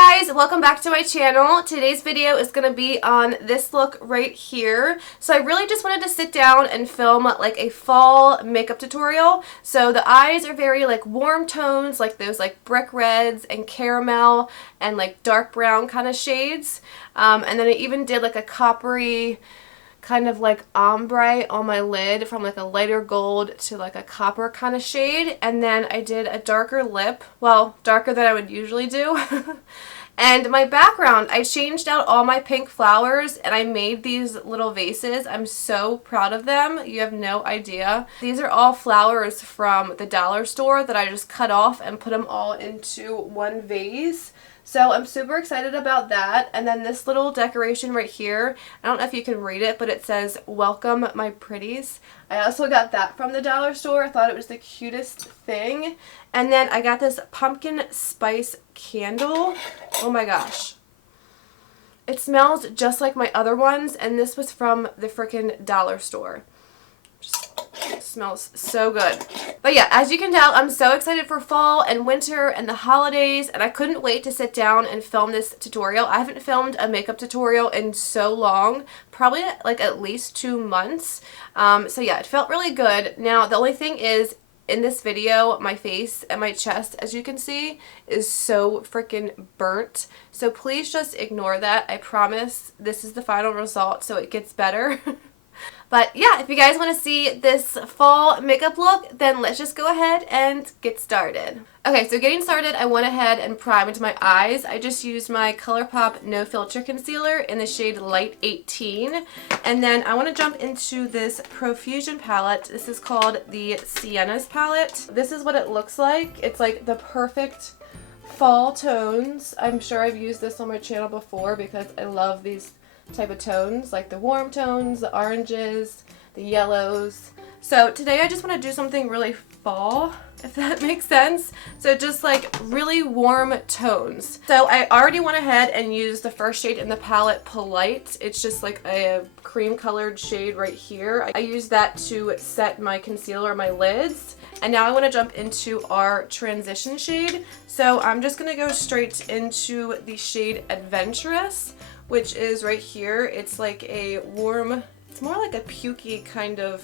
guys, welcome back to my channel. Today's video is going to be on this look right here. So I really just wanted to sit down and film like a fall makeup tutorial. So the eyes are very like warm tones, like those like brick reds and caramel and like dark brown kind of shades. And then I even did like a coppery kind of like ombre on my lid from like a lighter gold to like a copper kind of shade. And then I did a darker lip, well, darker than I would usually do. And my background, I changed out all my pink flowers and I made these little vases. I'm so proud of them. You have no idea. These are all flowers from the dollar store that I just cut off and put them all into one vase. So I'm super excited about that. And then this little decoration right here, I don't know if you can read it, but it says, "Welcome my pretties." I also got that from the dollar store. I thought it was the cutest thing. And then I got this pumpkin spice candle. Oh my gosh. It smells just like my other ones, and this was from the freaking dollar store. It smells so good. But yeah, as you can tell, I'm so excited for fall and winter and the holidays, and I couldn't wait to sit down and film this tutorial. I haven't filmed a makeup tutorial in so long, probably like at least 2 months. So yeah, it felt really good. Now, the only thing is, in this video, my face and my chest, as you can see, is so freaking burnt. So please just ignore that. I promise this is the final result, so it gets better. But yeah, if you guys want to see this fall makeup look, then let's just go ahead and get started. Okay, so getting started, I went ahead and primed my eyes. I just used my ColourPop No Filter Concealer in the shade Light 18. And then I want to jump into this Profusion palette. This is called the Sienna's palette. This is what it looks like. It's like the perfect fall tones. I'm sure I've used this on my channel before because I love these type of tones, like the warm tones, the oranges, the yellows. So today I just want to do something really fall, if that makes sense. So just like really warm tones. So I already went ahead and used the first shade in the palette, Polite. It's just like a cream colored shade right here. I used that to set my concealer on my lids. And now I want to jump into our transition shade. So I'm just going to go straight into the shade Adventurous, which is right here. It's like a warm, it's more like a pukey kind of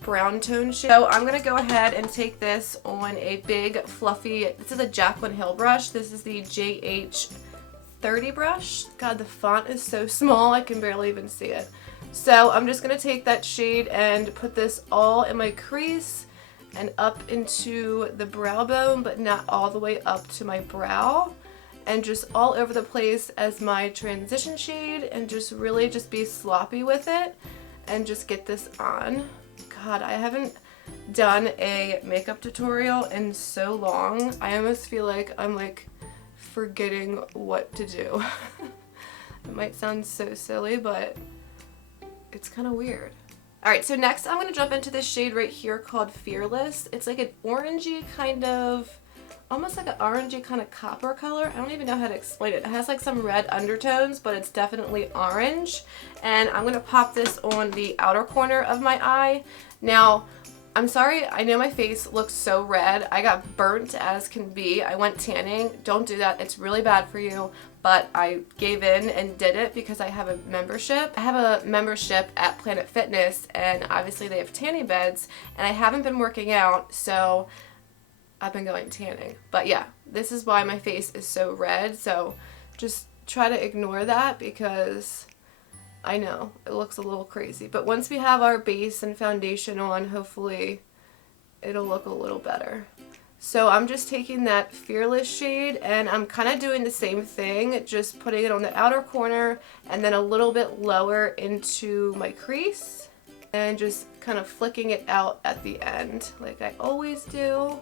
brown tone shade. So I'm going to go ahead and take this on a big fluffy, this is a Jaclyn Hill brush. This is the JH30 brush. God, the font is so small, I can barely even see it. So I'm just going to take that shade and put this all in my crease and up into the brow bone, but not all the way up to my brow. And just all over the place as my transition shade, and just really just be sloppy with it and just get this on. God, I haven't done a makeup tutorial in so long. I almost feel like I'm like forgetting what to do. It might sound so silly, but it's kind of weird. Alright, so next I'm going to jump into this shade right here called Fearless. It's like an orangey kind of, almost like an orangey kind of copper color. I don't even know how to explain it. It has like some red undertones, but it's definitely orange. And I'm going to pop this on the outer corner of my eye. Now, I'm sorry, I know my face looks so red. I got burnt as can be. I went tanning. Don't do that. It's really bad for you. But I gave in and did it because I have a membership. I have a membership at Planet Fitness, and obviously they have tanning beds, and I haven't been working out, so I've been going tanning. But yeah, this is why my face is so red, so just try to ignore that because I know it looks a little crazy. But once we have our base and foundation on, hopefully it'll look a little better. So I'm just taking that Fearless shade and I'm kind of doing the same thing, just putting it on the outer corner and then a little bit lower into my crease and just kind of flicking it out at the end like I always do.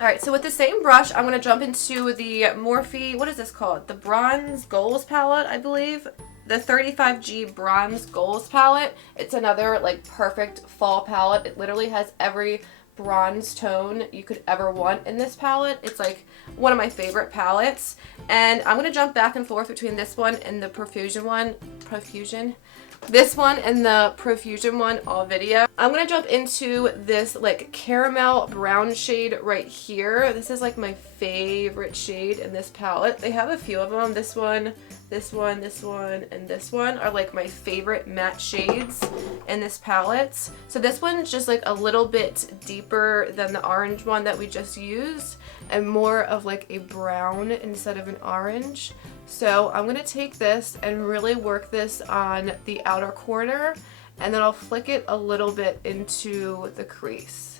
Alright, so with the same brush, I'm going to jump into the Morphe, what is this called? The Bronze Goals palette, I believe. The 35G Bronze Goals palette. It's another like perfect fall palette. It literally has every bronze tone you could ever want in this palette. It's like one of my favorite palettes. And I'm going to jump back and forth between this one and the Profusion one. this one and the Profusion one all video. I'm going to jump into this like caramel brown shade right here. This is like my favorite shade in this palette. They have a few of them. This one, this one, this one, and this one are like my favorite matte shades in this palette. So this one's just like a little bit deeper than the orange one that we just used and more of like a brown instead of an orange. So I'm going to take this and really work this on the outer corner, and then I'll flick it a little bit into the crease,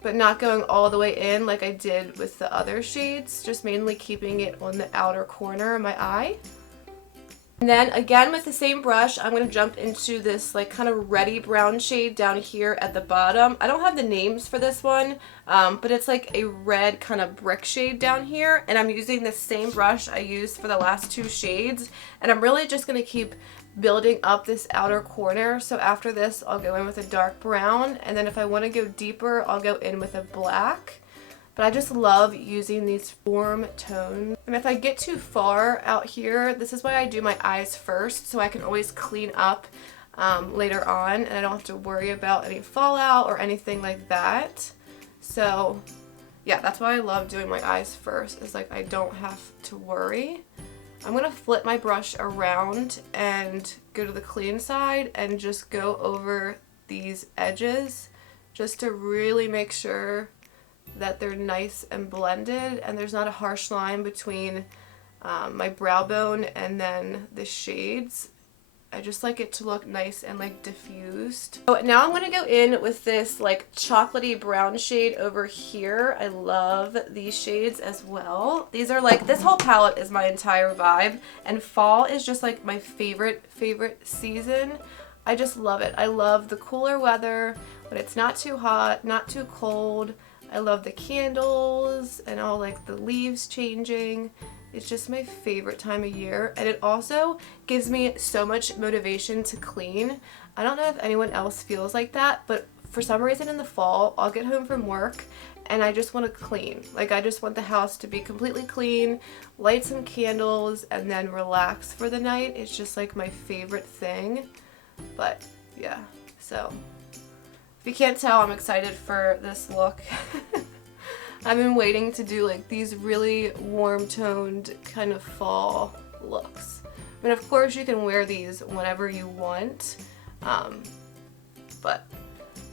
but not going all the way in like I did with the other shades, just mainly keeping it on the outer corner of my eye. And then again with the same brush, I'm going to jump into this like kind of reddy brown shade down here at the bottom. I don't have the names for this one, but it's like a red kind of brick shade down here. And I'm using the same brush I used for the last two shades. And I'm really just going to keep building up this outer corner. So after this, I'll go in with a dark brown. And then if I want to go deeper, I'll go in with a black. But I just love using these warm tones. And if I get too far out here, this is why I do my eyes first, so I can always clean up later on, and I don't have to worry about any fallout or anything like that. So yeah, that's why I love doing my eyes first, is like I don't have to worry. I'm going to flip my brush around and go to the clean side and just go over these edges just to really make sure that they're nice and blended and there's not a harsh line between my brow bone and then the shades. I just like it to look nice and like diffused. So now I'm going to go in with this like chocolatey brown shade over here. I love these shades as well. These are like, this whole palette is my entire vibe, and fall is just like my favorite season. I just love it. I love the cooler weather, but it's not too hot, not too cold. I love the candles and all like the leaves changing. It's just my favorite time of year, and it also gives me so much motivation to clean. I don't know if anyone else feels like that, but for some reason in the fall, I'll get home from work and I just want to clean. Like I just want the house to be completely clean, light some candles, and then relax for the night. It's just like my favorite thing. But yeah, so if you can't tell, I'm excited for this look. I've been waiting to do like these really warm toned kind of fall looks. I mean, of course you can wear these whenever you want, but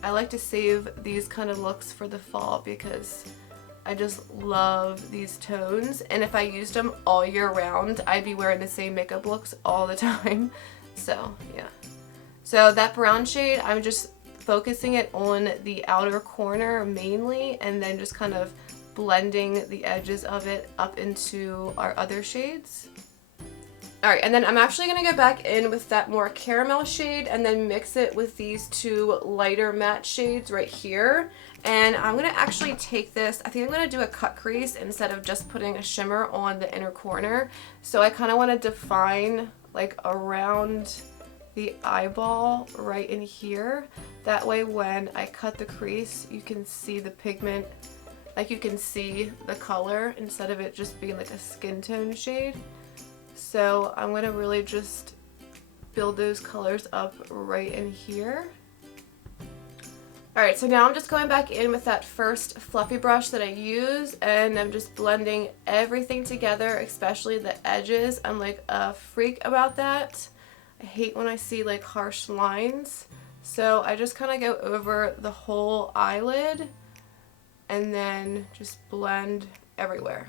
I like to save these kind of looks for the fall because I just love these tones, and if I used them all year round, I'd be wearing the same makeup looks all the time. So yeah. So that brown shade, I'm just focusing it on the outer corner mainly, and then just kind of blending the edges of it up into our other shades. Alright, and then I'm actually going to go back in with that more caramel shade and then mix it with these two lighter matte shades right here. And I'm going to actually take this, I think I'm going to do a cut crease instead of just putting a shimmer on the inner corner. So I kind of want to define like around the eyeball right in here. That way when I cut the crease, you can see the pigment, like you can see the color instead of it just being like a skin tone shade. So I'm going to really just build those colors up right in here. Alright, so now I'm just going back in with that first fluffy brush that I use, and I'm just blending everything together, especially the edges. I'm like a freak about that. I hate when I see like harsh lines. So I just kind of go over the whole eyelid and then just blend everywhere.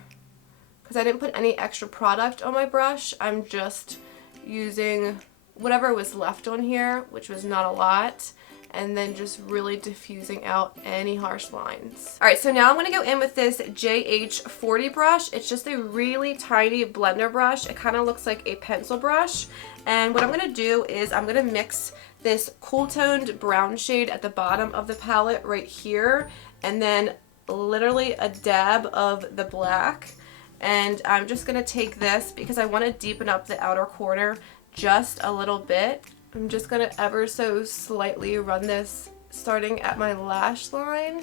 Because I didn't put any extra product on my brush, I'm just using whatever was left on here, which was not a lot, and then just really diffusing out any harsh lines. Alright, so now I'm going to go in with this JH40 brush. It's just a really tiny blender brush. It kind of looks like a pencil brush. And what I'm going to do is I'm going to mix this cool toned brown shade at the bottom of the palette right here, and then literally a dab of the black. And I'm just going to take this because I want to deepen up the outer corner just a little bit. I'm just going to ever so slightly run this starting at my lash line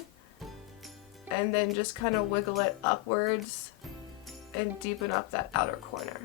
and then just kind of wiggle it upwards and deepen up that outer corner.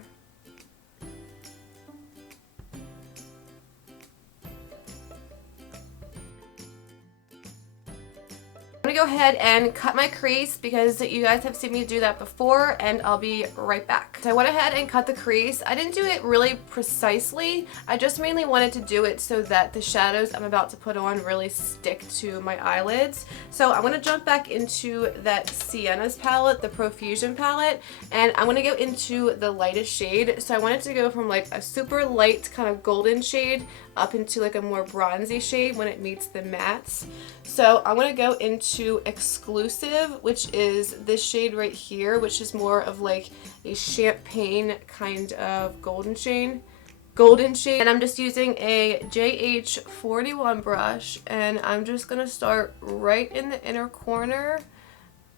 go ahead and cut my crease because you guys have seen me do that before, and I'll be right back. So I went ahead and cut the crease. I didn't do it really precisely. I just mainly wanted to do it so that the shadows I'm about to put on really stick to my eyelids. So I'm going to jump back into that Sienna's palette, the Profusion palette, and I'm going to go into the lightest shade. So I wanted to go from like a super light kind of golden shade up into like a more bronzy shade when it meets the mattes. So I'm going to go into Exclusive, which is this shade right here, which is more of like a champagne kind of golden shade. And I'm just using a JH41 brush, and I'm just going to start right in the inner corner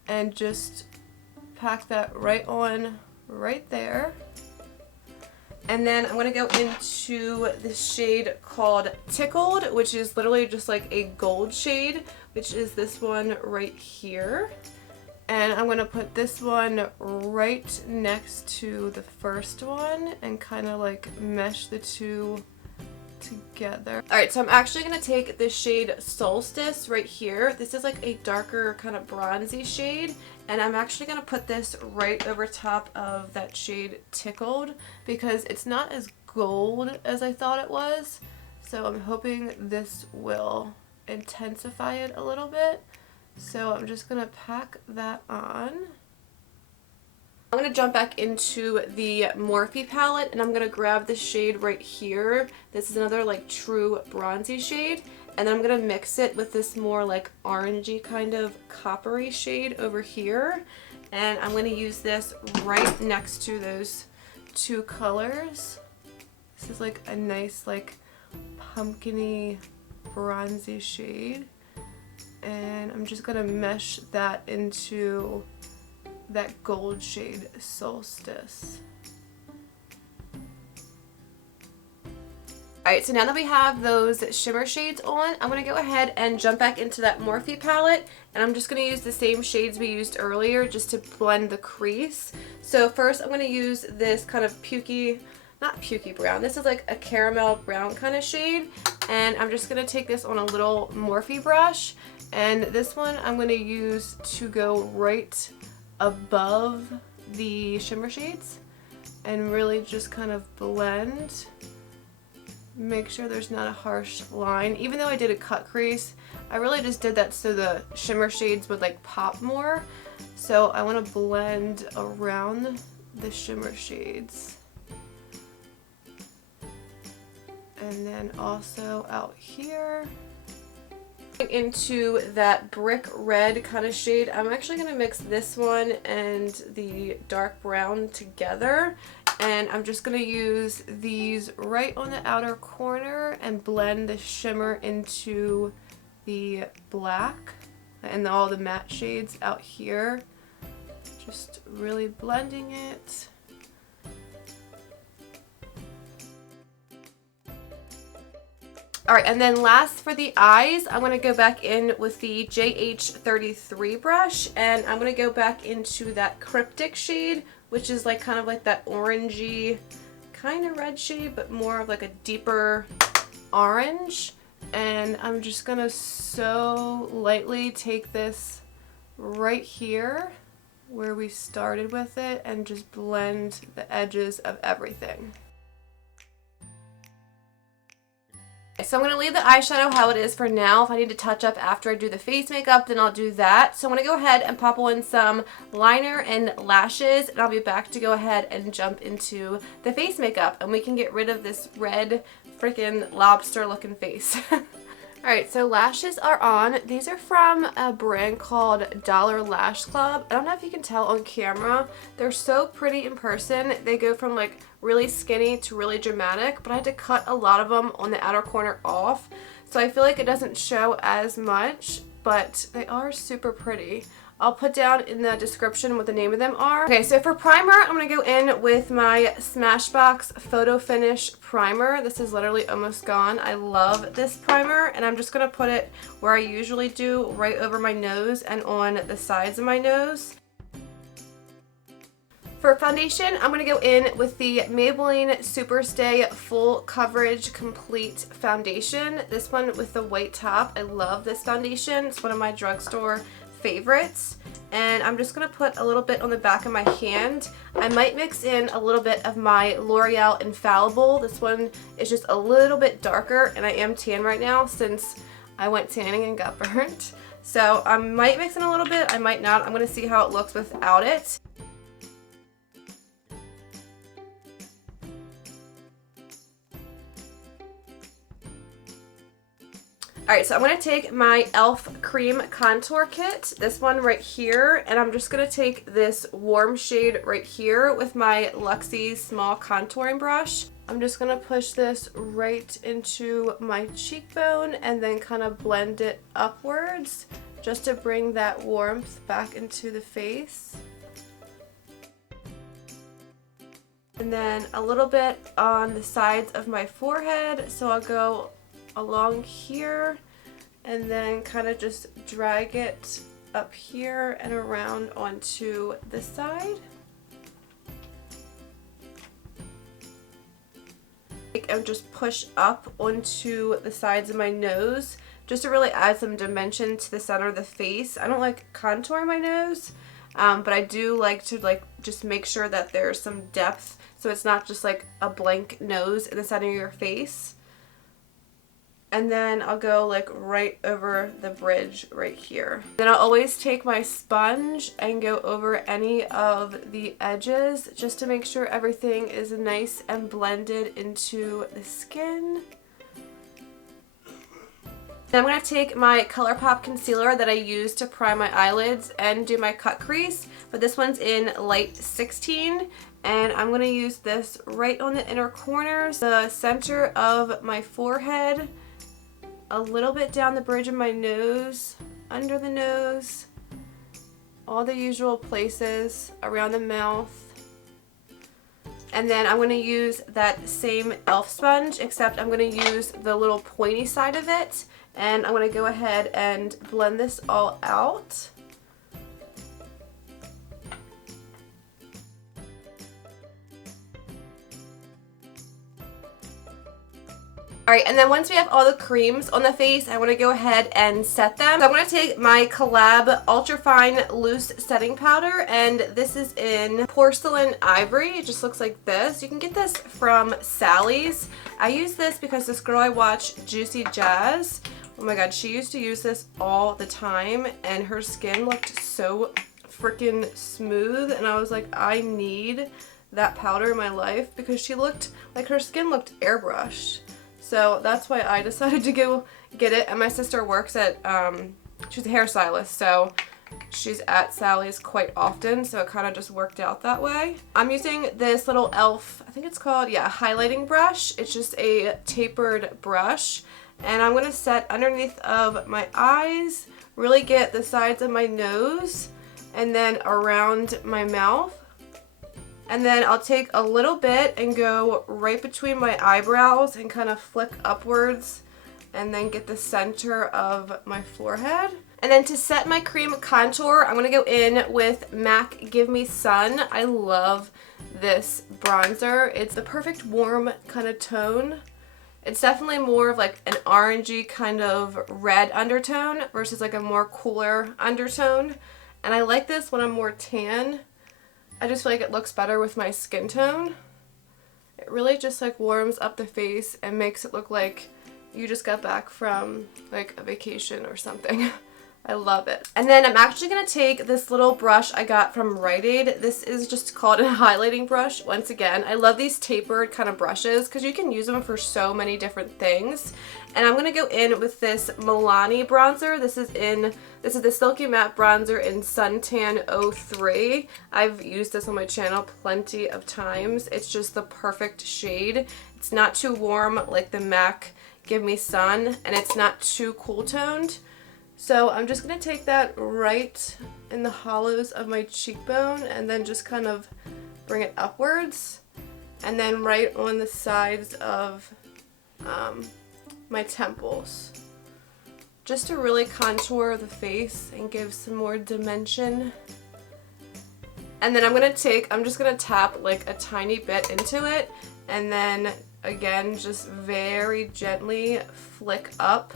and just pack that right on right there. And then I'm going to go into this shade called Tickled, which is literally just like a gold shade, which is this one right here. And I'm going to put this one right next to the first one and kind of like mesh the two together. Alright, so I'm actually going to take this shade Solstice right here. This is like a darker kind of bronzy shade, and I'm actually going to put this right over top of that shade Tickled because it's not as gold as I thought it was. So I'm hoping this will intensify it a little bit. So I'm just going to pack that on. I'm going to jump back into the Morphe palette, and I'm going to grab this shade right here. This is another like true bronzy shade. And then I'm going to mix it with this more like orangey kind of coppery shade over here. And I'm going to use this right next to those two colors. This is like a nice like pumpkin-y bronzy shade. And I'm just going to mesh that into that gold shade Solstice. Alright, so now that we have those shimmer shades on, I'm going to go ahead and jump back into that Morphe palette, and I'm just going to use the same shades we used earlier just to blend the crease. So first I'm going to use this kind of not pukey brown, this is like a caramel brown kind of shade, and I'm just going to take this on a little Morphe brush, and this one I'm going to use to go right above the shimmer shades and really just kind of blend. Make sure there's not a harsh line. Even though I did a cut crease, I really just did that so the shimmer shades would like pop more. So I want to blend around the shimmer shades. And then also out here. Into that brick red kind of shade, I'm actually going to mix this one and the dark brown together, and I'm just going to use these right on the outer corner and blend the shimmer into the black and all the matte shades out here, just really blending it. Alright, and then last for the eyes, I'm going to go back in with the JH33 brush, and I'm going to go back into that Cryptic shade, which is like kind of like that orangey kind of red shade, but more of like a deeper orange. And I'm just going to so lightly take this right here where we started with it and just blend the edges of everything. So I'm going to leave the eyeshadow how it is for now. If I need to touch up after I do the face makeup, then I'll do that. So I'm going to go ahead and pop on some liner and lashes, and I'll be back to go ahead and jump into the face makeup, and we can get rid of this red freaking lobster looking face. Alright, so lashes are on. These are from a brand called Dollar Lash Club. I don't know if you can tell on camera. They're so pretty in person. They go from like really skinny to really dramatic, but I had to cut a lot of them on the outer corner off. So I feel like it doesn't show as much, but they are super pretty. I'll put down in the description what the name of them are. Okay, so for primer, I'm going to go in with my Smashbox Photo Finish Primer. This is literally almost gone. I love this primer, and I'm just going to put it where I usually do, right over my nose and on the sides of my nose. For foundation, I'm going to go in with the Maybelline Superstay Full Coverage Complete Foundation. This one with the white top. I love this foundation. It's one of my drugstore favorites. And I'm just going to put a little bit on the back of my hand. I might mix in a little bit of my L'Oreal Infallible. This one is just a little bit darker, and I am tan right now since I went tanning and got burnt. So I might mix in a little bit, I might not. I'm going to see how it looks without it. Alright, so I'm going to take my e.l.f. Cream Contour Kit, this one right here, and I'm just going to take this warm shade right here with my Luxie small contouring brush. I'm just going to push this right into my cheekbone and then kind of blend it upwards just to bring that warmth back into the face. And then a little bit on the sides of my forehead, so I'll go along here and then kind of just drag it up here and around onto this side. And just push up onto the sides of my nose just to really add some dimension to the center of the face. I don't like contouring my nose, but I do like to just make sure that there's some depth so it's not just like a blank nose in the center of your face. And then I'll go like right over the bridge right here. Then I'll always take my sponge and go over any of the edges just to make sure everything is nice and blended into the skin. Then I'm going to take my ColourPop concealer that I use to prime my eyelids and do my cut crease, but this one's in light 16, and I'm going to use this right on the inner corners, the center of my forehead, a little bit down the bridge of my nose, under the nose, all the usual places around the mouth. And then I'm going to use that same e.l.f. sponge, except I'm going to use the little pointy side of it, and I'm going to go ahead and blend this all out. Alright, and then once we have all the creams on the face, I want to go ahead and set them. So I'm going to take my Collab Ultra Fine Loose Setting Powder, and this is in Porcelain Ivory. It just looks like this. You can get this from Sally's. I use this because this girl I watch, Juicy Jazz, oh my god, she used to use this all the time, and her skin looked so freaking smooth, and I was like, I need that powder in my life, because she looked like her skin looked airbrushed. So that's why I decided to go get it. And my sister works at, she's a hairstylist, so she's at Sally's quite often, so it kind of just worked out that way. I'm using this little e.l.f., I think it's called, yeah, highlighting brush. It's just a tapered brush. And I'm going to set underneath of my eyes, really get the sides of my nose, and then around my mouth. And then I'll take a little bit and go right between my eyebrows and kind of flick upwards and then get the center of my forehead. And then to set my cream contour, I'm going to go in with MAC Give Me Sun. I love this bronzer. It's the perfect warm kind of tone. It's definitely more of like an orangey kind of red undertone versus like a more cooler undertone. And I like this when I'm more tan. I just feel like it looks better with my skin tone. It really just like warms up the face and makes it look like you just got back from like a vacation or something. I love it. And then I'm actually going to take this little brush I got from Rite Aid. This is just called a highlighting brush. Once again, I love these tapered kind of brushes because you can use them for so many different things. And I'm going to go in with this Milani bronzer. This is the Silky Matte Bronzer in Suntan 03. I've used this on my channel plenty of times. It's just the perfect shade. It's not too warm like the MAC Give Me Sun, and it's not too cool toned. So I'm just going to take that right in the hollows of my cheekbone and then just kind of bring it upwards. And then right on the sides of my temples. Just to really contour the face and give some more dimension. And then I'm just going to tap like a tiny bit into it. And then again, just very gently flick up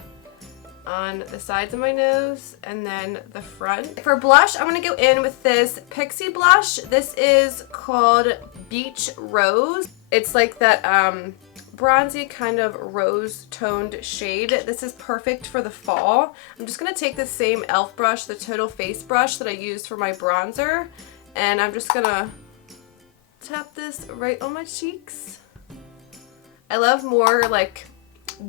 on the sides of my nose and then the front. For blush, I'm going to go in with this Pixie blush. This is called Beach Rose. It's like that bronzy kind of rose toned shade. This is perfect for the fall. I'm just going to take the same e.l.f. brush, the Total Face brush that I used for my bronzer, and I'm just going to tap this right on my cheeks. I love more like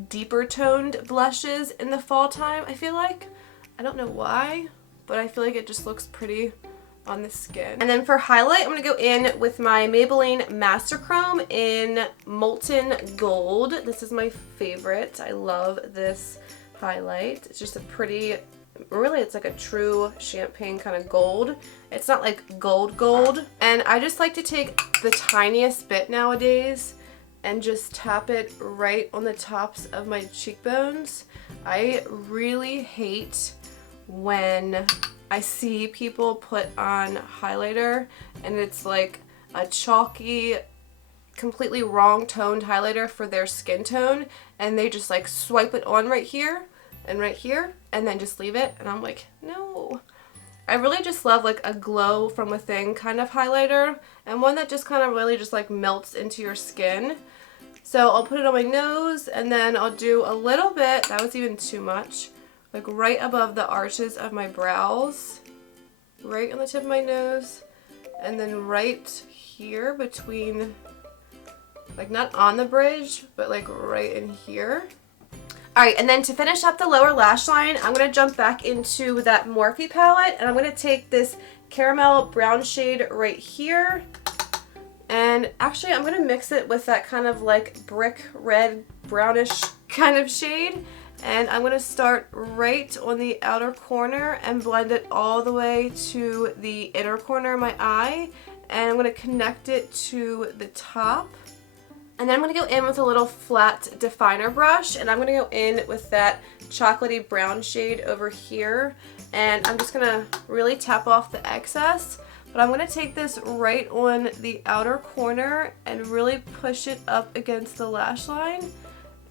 deeper toned blushes in the fall time, I feel like. I don't know why, but I feel like it just looks pretty on the skin. And then for highlight, I'm going to go in with my Maybelline Master Chrome in Molten Gold. This is my favorite. I love this highlight. It's just a pretty, really it's like a true champagne kind of gold. It's not like gold. And I just like to take the tiniest bit nowadays and just tap it right on the tops of my cheekbones. I really hate when I see people put on highlighter and it's like a chalky, completely wrong toned highlighter for their skin tone, and they just like swipe it on right here and then just leave it, and I'm like, no. I really just love like a glow from within kind of highlighter, and one that just kind of really just like melts into your skin. So I'll put it on my nose, and then I'll do a little bit, that was even too much, like right above the arches of my brows, right on the tip of my nose, and then right here between, like not on the bridge, but like right in here. Alright, and then to finish up the lower lash line, I'm going to jump back into that Morphe palette, and I'm going to take this caramel brown shade right here, and actually I'm going to mix it with that kind of like brick red brownish kind of shade. And I'm going to start right on the outer corner and blend it all the way to the inner corner of my eye. And I'm going to connect it to the top. And then I'm going to go in with a little flat definer brush. And I'm going to go in with that chocolatey brown shade over here. And I'm just going to really tap off the excess. But I'm going to take this right on the outer corner and really push it up against the lash line.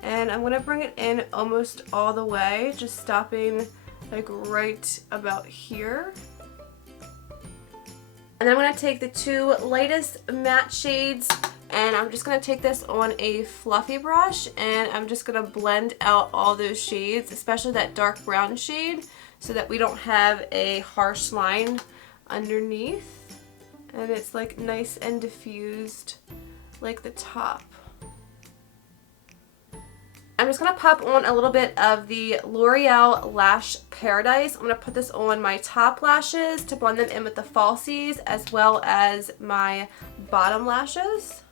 And I'm going to bring it in almost all the way, just stopping like right about here. And then I'm going to take the two lightest matte shades, and I'm just going to take this on a fluffy brush, and I'm just going to blend out all those shades, especially that dark brown shade, so that we don't have a harsh line underneath. And it's like nice and diffused like the top. I'm just going to pop on a little bit of the L'Oreal Lash Paradise. I'm going to put this on my top lashes to blend them in with the falsies, as well as my bottom lashes.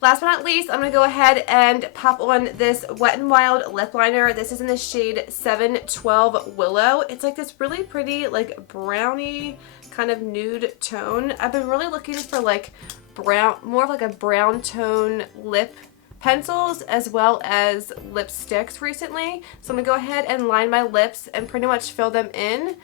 Last but not least, I'm going to go ahead and pop on this Wet n Wild lip liner. This is in the shade 712 Willow. It's like this really pretty like brownie kind of nude tone. I've been really looking for like brown, more of like a brown tone lip pencils as well as lipsticks recently. So I'm going to go ahead and line my lips and pretty much fill them in.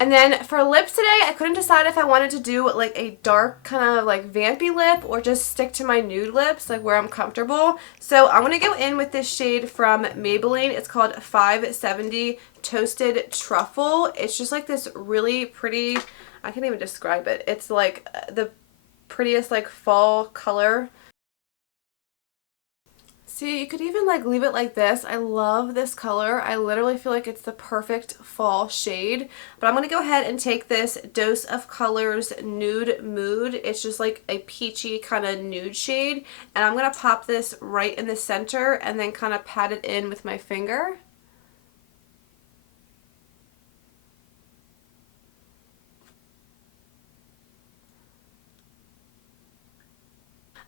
And then for lips today, I couldn't decide if I wanted to do like a dark kind of like vampy lip or just stick to my nude lips, like where I'm comfortable. So I'm going to go in with this shade from Maybelline. It's called 570 Toasted Truffle. It's just like this really pretty, I can't even describe it. It's like the prettiest like fall color. See, you could even like leave it like this. I love this color. I literally feel like it's the perfect fall shade. But I'm going to go ahead and take this Dose of Colors Nude Mood. It's just like a peachy kind of nude shade. And I'm going to pop this right in the center and then kind of pat it in with my finger.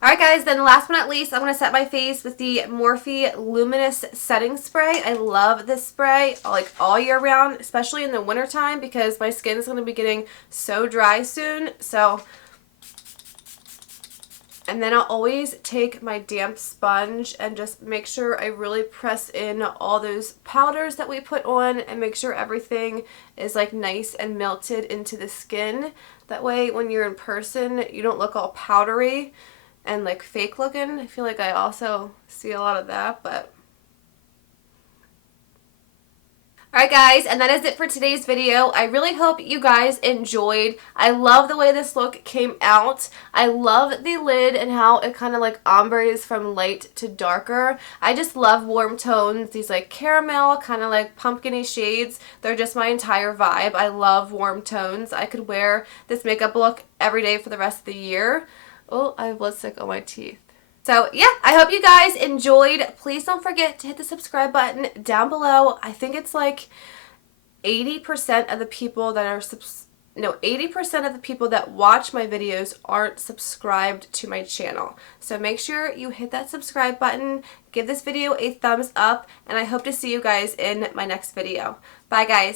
Alright guys, then last but not least, I'm going to set my face with the Morphe Luminous Setting Spray. I love this spray like all year round, especially in the wintertime because my skin is going to be getting so dry soon. And then I'll always take my damp sponge and just make sure I really press in all those powders that we put on and make sure everything is like nice and melted into the skin. That way when you're in person, you don't look all powdery. and like fake looking. I feel like I also see a lot of that, but alright guys, and that is it for today's video. I really hope you guys enjoyed. I love the way this look came out. I love the lid and how it kind of like ombres from light to darker. I just love warm tones. These like caramel, kind of like pumpkin-y shades. They're just my entire vibe. I love warm tones. I could wear this makeup look every day for the rest of the year. Oh, I have lipstick on my teeth. So yeah, I hope you guys enjoyed. Please don't forget to hit the subscribe button down below. I think it's like 80% of the people that are 80% of the people that watch my videos aren't subscribed to my channel. So make sure you hit that subscribe button, give this video a thumbs up, and I hope to see you guys in my next video. Bye guys.